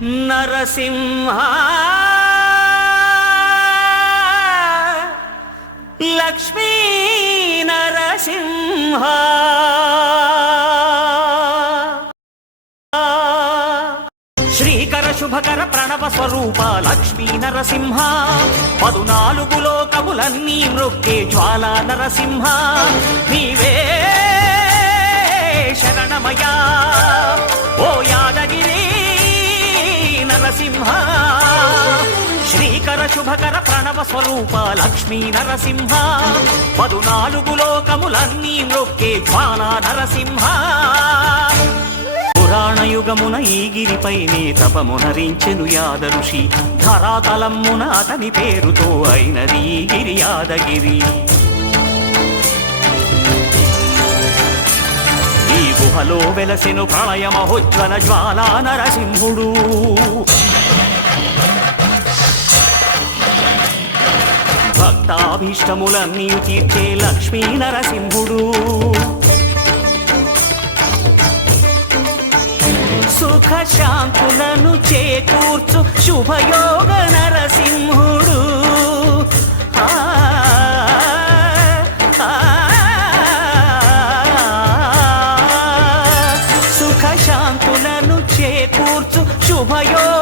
నరసింహ లక్ష్మీ నరసింహ శ్రీకర శుభకర ప్రణవ స్వరూప లక్ష్మీ నరసింహ 14 లోకములన్నీ మృక్కే జ్వాలా నరసింహ నీవే శరణమయా ఓ యాదగిరి నరసింహ శ్రీకర శుభకర ప్రణవ స్వరూప లక్ష్మీ నరసింహ 14 లోకములన్నీ మృక్కే జ్వాలా నరసింహ పురాణయుగమున ఈ గిరిపైనే తపమునరించెను యాద ఋషి ధరాతలమ్మున అతని పేరుతో అయినది ఈ గిరి యాదగిరి ఈ గుహలో వెలసెను ప్రళయ మహోజ్వల జ్వాలా నరసింహుడు భక్తాభీష్టములన్నీ తీర్చే లక్ష్మీ నరసింహుడు సుఖ శాంతులను చేకూర్చు శుభయోగ నరసింహుడు సుఖ శాంతులను చేకూర్చు శుభయోగ